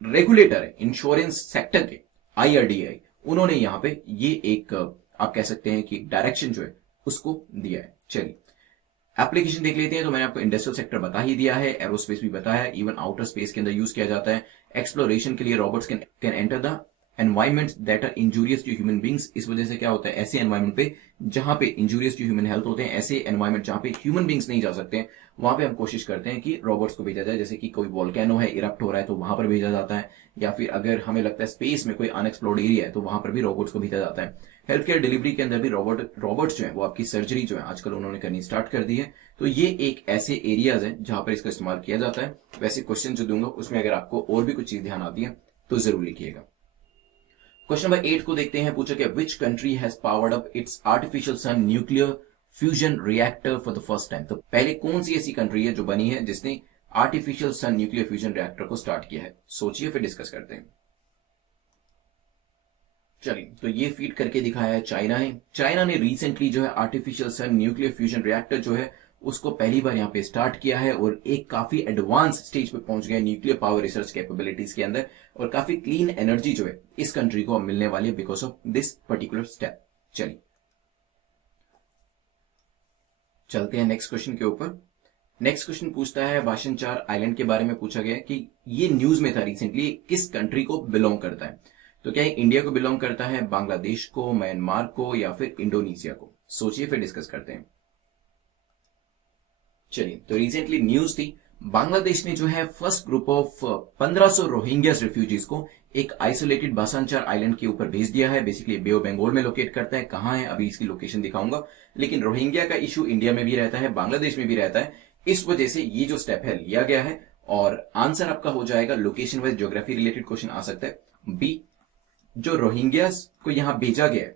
रेगुलेटर है इंश्योरेंस सेक्टर के, IRDAI, उन्होंने यहां पे ये एक आप कह सकते हैं कि डायरेक्शन जो है उसको दिया है। चलिए एप्लीकेशन देख लेते हैं। तो मैंने आपको इंडस्ट्रियल सेक्टर बता ही दिया है, एरोस्पेस भी बताया है, इवन आउटर स्पेस के अंदर यूज किया जाता है। एक्सप्लोरेशन के लिए robots can enter the environment that are injurious to human beings. इस वजह से क्या होता है, ऐसे एनवायरमेंट पे जहां पे इंजूरियस टू ह्यूमन हेल्थ होते हैं, ऐसे एनवायरमेंट जहां पे ह्यूमन बींग्स नहीं जा सकते हैं, वहां पे हम कोशिश करते हैं कि रोबोट्स को भेजा जाए। जैसे कि कोई वोल्केनो है, इरप्ट हो रहा है तो वहां पर भेजा जाता है, या फिर अगर हमें लगता है स्पेस में कोई अनएक्सप्लोर्ड एरिया है तो वहां पर भी रोबोट्स को भेजा जाता है। हेल्थ केयर डिलीवरी के अंदर भी रोबोट्स जो है वो आपकी सर्जरी जो है आजकल उन्होंने करनी स्टार्ट कर दी है। तो ये एक ऐसे एरियाज है जहां पर इसका इस्तेमाल किया जाता है। वैसे क्वेश्चन जो दूंगा उसमें अगर आपको और भी कुछ चीज ध्यान आती है तो जरूर लिखिएगा। क्वेश्चन नंबर 8 को देखते हैं। पूछा गया which country has powered up its artificial sun nuclear fusion reactor for the first time. तो पहले कौन सी ऐसी कंट्री है जो बनी है जिसने artificial sun nuclear fusion reactor को स्टार्ट किया है, सोचिए फिर डिस्कस करते हैं। चलिए तो ये फीड करके दिखाया है चाइना ने। चाइना ने रिसेंटली जो है artificial sun nuclear fusion reactor जो है उसको पहली बार यहाँ पे स्टार्ट किया है, और एक काफी एडवांस स्टेज पे पहुंच गया न्यूक्लियर पावर रिसर्च कैपेबिलिटीज के अंदर, और काफी क्लीन एनर्जी जो है इस कंट्री को मिलने वाली है because of this particular step. चलिए चलते हैं नेक्स्ट क्वेश्चन के ऊपर। नेक्स्ट क्वेश्चन पूछता है भाषणचार आइलैंड के बारे में पूछा गया कि ये न्यूज में था रिसेंटली, किस कंट्री को बिलोंग करता है। तो क्या इंडिया को बिलोंग करता है, बांग्लादेश को, म्यांमार को, या फिर इंडोनेशिया को, सोचिए फिर डिस्कस करते हैं। चलिए तो रिसेंटली न्यूज थी, बांग्लादेश ने जो है first group of 1500 Rohingyas refugees को एक आइसोलेटेड भाषणचार आइलैंड के ऊपर भेज दिया है। बेसिकली बे ऑफ बंगाल में लोकेट करता है, कहां है अभी इसकी लोकेशन दिखाऊंगा, लेकिन रोहिंग्या का इशू इंडिया में भी रहता है, बांग्लादेश में भी रहता है, इस वजह से ये जो स्टेप है लिया गया है। और आंसर आपका हो जाएगा location wise geography related question आ सकता है बी, जो रोहिंग्यास को यहां भेजा गया है,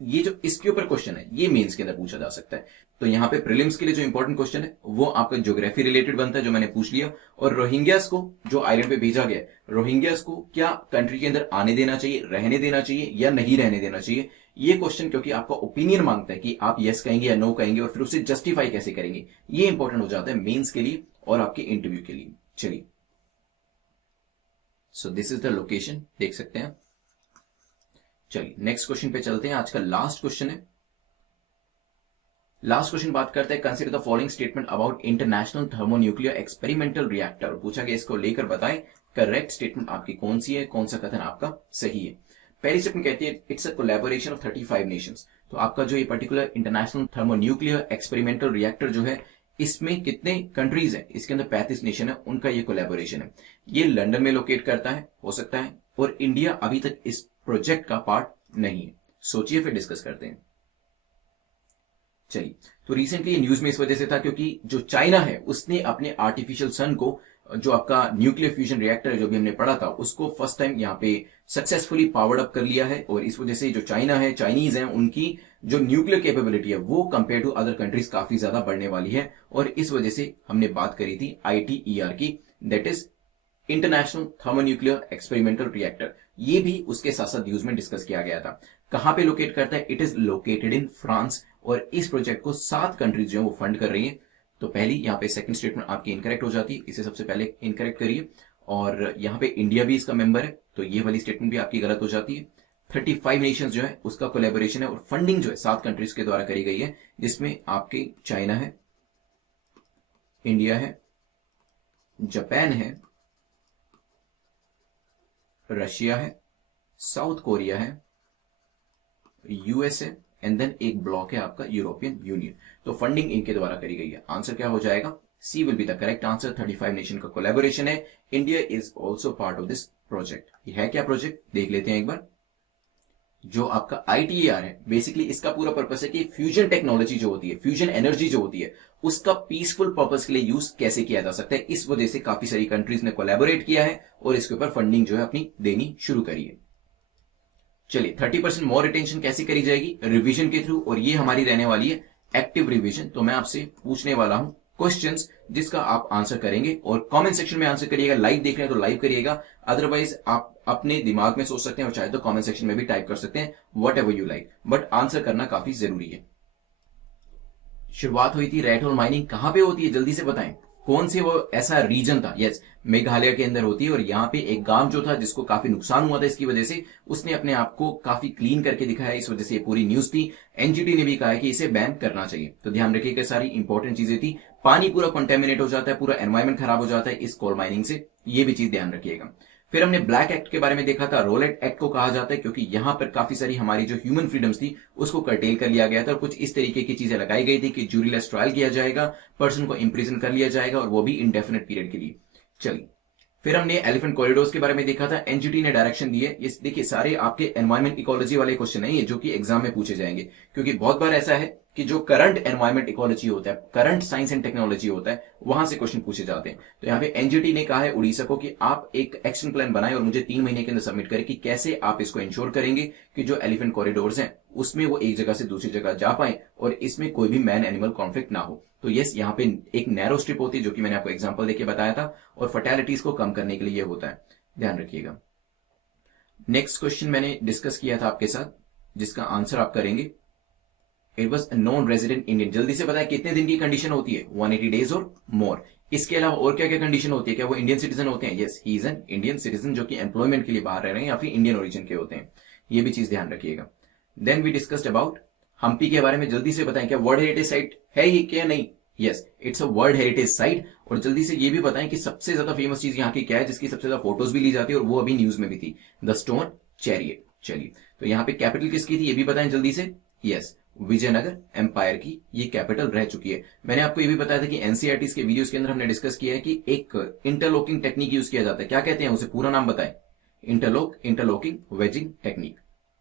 ये जो इसके ऊपर क्वेश्चन है ये मेंस के अंदर पूछा जा सकता है। तो यहां पे प्रीलिम्स के लिए जो इंपॉर्टेंट क्वेश्चन है वो आपका ज्योग्राफी रिलेटेड बनता है, जो मैंने पूछ लिया। और रोहिंग्यास को जो आइलैंड पे भेजा गया, रोहिंग्यास को क्या कंट्री के अंदर आने देना चाहिए, रहने देना चाहिए या नहीं रहने देना चाहिए, ये क्वेश्चन क्योंकि आपका ओपिनियन मांगता है कि आप यस कहेंगे या नो कहेंगे, और फिर उसे जस्टिफाई कैसे करेंगे, ये इंपॉर्टेंट हो जाता है मेंस के लिए और आपके इंटरव्यू के लिए। चलिए so this is the location, देख सकते हैं। चलिए नेक्स्ट क्वेश्चन पे चलते हैं, आज का लास्ट क्वेश्चन है। लास्ट क्वेश्चन बात करते हैं, consider the following statement about international thermonuclear experimental reactor. पूछा गया इसको लेकर बताएं करेक्ट स्टेटमेंट आपकी कौन सी है, कौन सा कथन आपका सही है। पहली स्टेटमेंट कहती है it's a collaboration of 35 Nations. तो आपका जो ये particular international thermonuclear experimental reactor जो है इसमें कितने कंट्रीज है, इसके अंदर 35 नेशन है, उनका ये कोलैबोरेशन है। ये लंदन में लोकेट करता है, हो सकता है, और इंडिया अभी तक इस प्रोजेक्ट का पार्ट नहीं है। सोचिए फिर डिस्कस करते हैं। चलिए तो रिसेंटली न्यूज में इस वजह से था क्योंकि जो चाइना है उसने अपने आर्टिफिशियल सन को जो आपका न्यूक्लियर फ्यूजन रिएक्टर है जो भी हमने पढ़ा था उसको फर्स्ट टाइम यहाँ पे सक्सेसफुली पावर्ड अप कर लिया है, और इस वजह से जो चाइना है, चाइनीज है, उनकी जो न्यूक्लियर कैपेबिलिटी है वो कंपेयर टू अदर कंट्रीज काफी ज्यादा बढ़ने वाली है। और इस वजह से हमने बात करी थी ITER की, that is international thermonuclear experimental reactor. ये भी उसके साथ साथ न्यूज में डिस्कस किया गया था। कहां पे लोकेट करता है? It is located in France, और इस प्रोजेक्ट को 7 कंट्रीज जो है वो फंड कर रही है। तो पहली यहाँ पे सेकंड स्टेटमेंट आपकी इनकरेक्ट हो जाती है, इसे सबसे पहले इनकरेक्ट करिए। और यहाँ पे इंडिया भी इसका मेंबर है, तो ये वाली स्टेटमेंट भी आपकी गलत हो जाती है। 35 नेशंस जो है उसका कोलैबोरेशन है, और फंडिंग जो है 7 कंट्रीज के द्वारा करी गई है, जिसमें आपके चाइना है, इंडिया है, जापान है, रशिया है, साउथ कोरिया है, यूएस है, एंड देन एक ब्लॉक है आपका यूरोपियन यूनियन। तो फंडिंग इनके द्वारा करी गई है। आंसर क्या हो जाएगा? C will be the correct answer. 35 nation का कोलैबोरेशन है। India is also part of this project. ये है क्या प्रोजेक्ट? देख लेते हैं एक बार। जो आपका ITER है, बेसिकली इसका पूरा पर्पस है कि फ्यूजन टेक्नोलॉजी जो होती है, फ्यूजन एनर्जी जो होती है, उसका पीसफुल पर्पस के लिए यूज कैसे किया जा सकता है। इस वजह से काफी सारी कंट्रीज ने कोलैबोरेट किया है और इसके ऊपर फंडिंग जो है अपनी देनी शुरू करी है। चलिए, 30% मोर रिटेंशन कैसे करी जाएगी? रिवीजन के थ्रू, और ये हमारी रहने वाली है एक्टिव रिवीजन। तो मैं आपसे पूछने वाला हूं क्वेश्चंस जिसका आप आंसर करेंगे, और कमेंट सेक्शन में आंसर करिएगा। लाइव देख रहे हैं तो लाइव करिएगा, अदरवाइज आप अपने दिमाग में सोच सकते हैं और चाहे तो कमेंट सेक्शन में भी टाइप कर सकते हैं, what ever you like, but answer करना काफी जरूरी है। शुरुआत हुई थी रेड होल माइनिंग, कहां पे होती है जल्दी से बताएं? कौन से वो ऐसा रीजन था? यस, मेघालय के अंदर होती है। और यहाँ पे एक गांव जो था जिसको काफी नुकसान हुआ था इसकी वजह से, उसने अपने आप को काफी क्लीन करके दिखाया, इस वजह से ये पूरी न्यूज थी। एनजीटी ने भी कहा है कि इसे बैन करना चाहिए। तो ध्यान रखिएगा, सारी इंपॉर्टेंट चीजें थी। पानी पूरा कंटेमिनेट हो जाता है, पूरा एनवायरमेंट खराब हो जाता है इस कोल माइनिंग से, ये भी चीज ध्यान रखिएगा। फिर हमने ब्लैक एक्ट के बारे में देखा था। रोलेट एक्ट को कहा जाता है क्योंकि यहां पर काफी सारी हमारी जो ह्यूमन फ्रीडम्स थी उसको कर्टेल कर लिया गया था, और कुछ इस तरीके की चीजें लगाई गई थी कि जूरीलेस ट्रायल किया जाएगा, पर्सन को इंप्रिजन कर लिया जाएगा, और वो भी इंडेफिनेट पीरियड के लिए। चलिए, फिर हमने एलिफेंट कॉरिडोर्स के बारे में देखा था। एनजीटी ने डायरेक्शन दी है। ये देखिए, सारे आपके एनवायरमेंट इकोलॉजी वाले क्वेश्चन नहीं है जो कि एग्जाम में पूछे जाएंगे, क्योंकि बहुत बार ऐसा है कि जो करंट एनवायरमेंट इकोलॉजी होता है, करंट साइंस एंड टेक्नोलॉजी होता है, वहां से क्वेश्चन पूछे जाते हैं। तो यहाँ पे एनजीटी ने कहा है उड़ीसा को कि आप एक एक्शन प्लान बनाएं और मुझे 3 महीने के अंदर सबमिट करें कि कैसे आप इसको इंश्योर करेंगे कि जो एलिफेंट कॉरिडोर्स हैं उसमें वो एक जगह से दूसरी जगह जा पाए और इसमें कोई भी मैन एनिमल कॉन्फ्लिक्ट ना हो। तो यस, यहाँ पे एक नैरो स्ट्रिप होती है जो कि मैंने आपको एग्जांपल देके बताया था, और फर्टैलिटीज को कम करने के लिए ये होता है, ध्यान रखिएगा। नेक्स्ट क्वेश्चन मैंने डिस्कस किया था आपके साथ, जिसका आंसर आप करेंगे। It was non resident Indian. जल्दी से बताएं कितने दिन की कंडीशन होती है? 180 डेज और मोर। इसके अलावा और क्या क्या कंडीशन होती है? क्या वो इंडियन सिटीजन होते हैं? Yes, he is an Indian citizen जो कि एम्प्लॉयमेंट के लिए बाहर रह रहे हैं या फिर इंडियन ओरिजिन के होते हैं। ये भी चीज ध्यान रखिएगा। Then we discussed about Hampi के बारे में। जल्दी से बताएं क्या वर्ल्ड हेरिटेज साइट है ये क्या नहीं? Yes, it's a world heritage site. और जल्दी से ये भी बताएं कि सबसे ज्यादा फेमस चीज यहाँ की क्या है, जिसकी सबसे ज्यादा फोटोज भी ली जाती है और वो अभी न्यूज में भी थी, द स्टोन चैरियट। चलिए, तो यहाँ पे कैपिटल किसकी थी ये भी बताएं जल्दी से। यस, विजयनगर एम्पायर की ये कैपिटल रह चुकी है। मैंने आपको ये भी बताया था कि एनसीईआरटी के वीडियोस के अंदर हमने डिस्कस किया है कि एक इंटरलॉकिंग टेक्निक यूज किया जाता है। क्या कहते हैं उसे? पूरा नाम बताएं। Interlocking waging technique.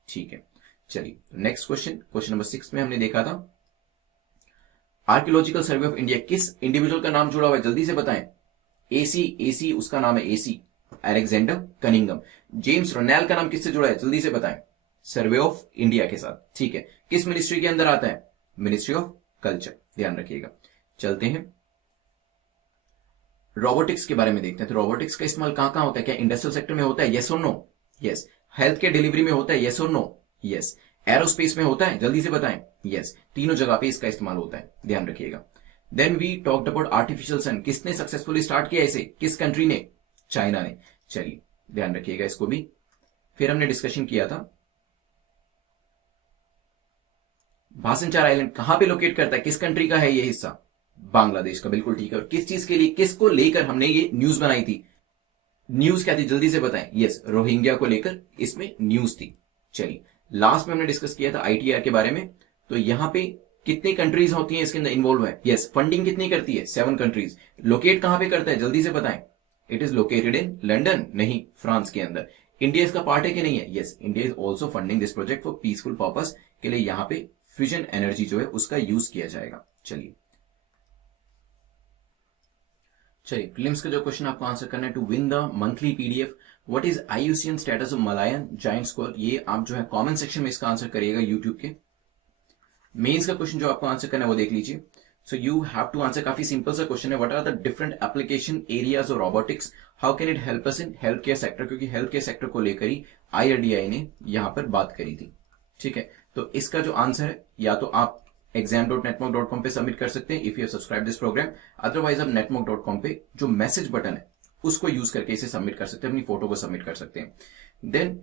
ठीक है, चलिए नेक्स्ट क्वेश्चन, क्वेश्चन नंबर 6 में हमने देखा था आर्कियोलॉजिकल सर्वे ऑफ इंडिया किस इंडिविजुअल का नाम जुड़ा हुआ है? जल्दी से बताएं। एसी उसका नाम है, एसी अलेक्जेंडर कनिंगम। जेम्स रोनेल का नाम किससे जुड़ा है? जल्दी से बताएं। सर्वे ऑफ इंडिया के साथ। ठीक है, किस मिनिस्ट्री के अंदर आता है? मिनिस्ट्री ऑफ कल्चर, ध्यान रखिएगा। चलते हैं रोबोटिक्स के बारे में देखते हैं। तो रोबोटिक्स का इस्तेमाल कहां कहां होता है? क्या इंडस्ट्रियल सेक्टर में होता है? यस और no? Yes. Health care delivery में होता है? यस और नो? यस। एरोस्पेस में होता है? जल्दी से बताएं। यस, तीनों जगह पे इसका इस्तेमाल होता है, ध्यान रखिएगा। Then we talked about artificial sun. किसने सक्सेसफुली स्टार्ट किया इसे? किस कंट्री ने? चाइना ने। चलिए, ध्यान रखिएगा इसको भी। फिर हमने डिस्कशन किया था भाषणचार आइलैंड कहां पे लोकेट करता है, किस कंट्री का है ये हिस्सा? बांग्लादेश का, बिल्कुल ठीक है। और किस चीज के लिए, किसको लेकर हमने ये न्यूज बनाई थी? न्यूज क्या थी जल्दी से बताएं। यस, रोहिंग्या को लेकर इसमें न्यूज थी। चलिए, लास्ट में हमने डिस्कस किया था ITER के बारे में। तो यहां पे कितनी कंट्रीज होती हैं इसके अंदर इन्वॉल्व है? यस, फंडिंग कितनी करती है? 7 कंट्रीज। लोकेट कहां पे करता है जल्दी से बताएं। It is located in London, नहीं, फ्रांस के अंदर। इंडिया इसका पार्ट है कि नहीं है? Yes, India is also funding this project for peaceful purpose के लिए यहां पे फ्यूजन एनर्जी जो है उसका यूज किया जाएगा। चलिए, प्रीलिम्स का जो क्वेश्चन आपको आंसर करना है, to win the monthly PDF what is IUCN status of Malayan giant squirrel, ये आप जो है कमेंट सेक्शन में इसका आंसर करिएगा यूट्यूब के। मेंस का क्वेश्चन जो आपको आंसर करना है वो देख लीजिए। So you have to answer, काफी सिंपल सा क्वेश्चन है, what are the different application areas of robotics, how can it help us in health care sector, क्योंकि हेल्थ केयर सेक्टर को लेकर ही आईआरडीआई ने यहां पर बात करी थी। ठीक है, तो इसका जो आंसर है या तो आप exam.netmog.com पे सबमिट कर सकते हैं if you subscribe this program, otherwise आप netmog.com पे जो मैसेज बटन है उसको यूज करके इसे सबमिट कर सकते हैं, अपनी फोटो को सबमिट कर सकते हैं। देन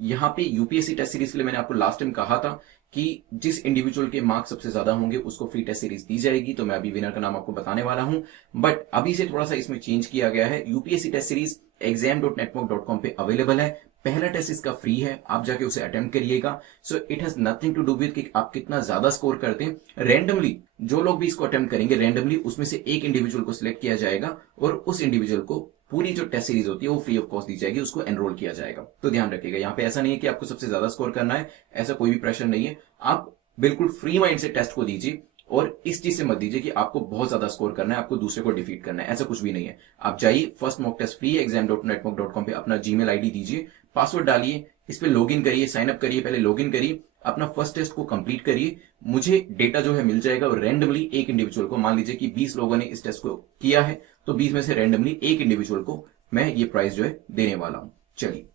यहां पे यूपीएससी टेस्ट सीरीज के लिए मैंने आपको लास्ट टाइम कहा था कि जिस इंडिविजुअल के मार्क्स सबसे ज्यादा होंगे उसको फ्री टेस्ट सीरीज दी जाएगी, तो मैं अभी विनर का नाम आपको बताने वाला हूं। बट अभी से थोड़ा सा इसमें चेंज किया गया है, यूपीएससी टेस्ट सीरीज exam.netmog.com पे अवेलेबल है। पहला टेस्ट इसका फ्री है, आप जाके उसे अटेम्प्ट करिएगा। So it has nothing to do with कि आप कितना ज्यादा स्कोर करते हैं। रैंडमली जो लोग भी इसको अटेम्प्ट करेंगे, रैंडमली उसमें से एक इंडिविजुअल को सिलेक्ट किया जाएगा और उस इंडिविजुअल को पूरी जो टेस्ट सीरीज होती है वो फ्री ऑफ कॉस्ट दी जाएगी, उसको एनरोल किया जाएगा। तो ध्यान रखिएगा, यहाँ पे ऐसा नहीं है कि आपको सबसे ज्यादा स्कोर करना है, ऐसा कोई भी प्रेशर नहीं है। आप बिल्कुल फ्री माइंड से टेस्ट को दीजिए और इस चीज से मत दीजिए कि आपको बहुत ज्यादा स्कोर करना है, आपको दूसरे को डिफीट करना है, ऐसा कुछ भी नहीं है। आप जाइए, फर्स्ट मॉक टेस्ट फ्री है, exam.netmog.com पे अपना जीमेल आईडी दीजिए, पासवर्ड डालिए, इस पे लॉगिन करिए, साइन अप करिए, पहले लॉगिन करिए, अपना फर्स्ट टेस्ट को कंप्लीट करिए। मुझे डेटा जो है मिल जाएगा और रैंडमली एक इंडिविजुअल को, मान लीजिए कि 20 लोगों ने इस टेस्ट को किया है, तो 20 में से रैंडमली एक इंडिविजुअल को मैं ये प्राइस जो है देने वाला हूं। चलिए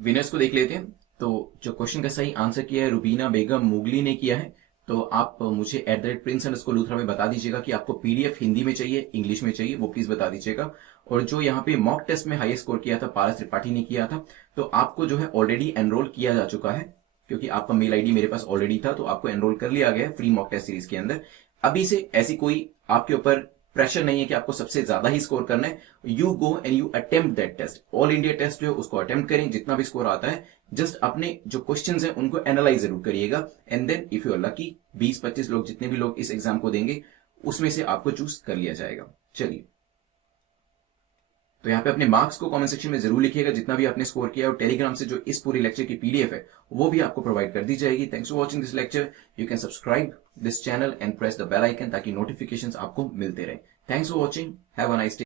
विनर्स को देख लेते हैं। तो जो क्वेश्चन का सही आंसर किया है रुबीना बेगम मुगली ने किया है। तो आप मुझे @prince_luthra में बता दीजिएगा कि आपको पीडीएफ हिंदी में चाहिए, इंग्लिश में चाहिए, वो प्लीज बता दीजिएगा। और जो यहाँ पे मॉक टेस्ट में हाईएस्ट स्कोर किया था पारस त्रिपाठी ने किया था, तो आपको जो है ऑलरेडी एनरोल किया जा चुका है, क्योंकि आपका मेल आईडी मेरे पास ऑलरेडी था, तो आपको एनरोल कर लिया गया है फ्री मॉक टेस्ट सीरीज के अंदर। अभी से ऐसी कोई आपके ऊपर प्रेशर नहीं है कि आपको सबसे ज्यादा ही स्कोर करना है। You go and you attempt that test, all India test जो है उसको अटेम्प्ट करें, जितना भी स्कोर आता है जस्ट अपने जो क्वेश्चंस हैं उनको एनालाइज जरूर करिएगा। And then if you are lucky 20-25 लोग, जितने भी लोग इस एग्जाम को देंगे उसमें से आपको चूज कर लिया जाएगा। चलिए, तो यहाँ पे अपने मार्क्स को कमेंट सेक्शन में जरूर लिखिएगा, जितना भी आपने स्कोर किया, और टेलीग्राम से जो इस पूरी लेक्चर की पीडीएफ है वो भी आपको प्रोवाइड कर दी जाएगी। Thanks for watching this lecture. You can subscribe this channel and press the bell icon ताकि नोटिफिकेशंस आपको मिलते रहे। Thanks for watching, have a nice day.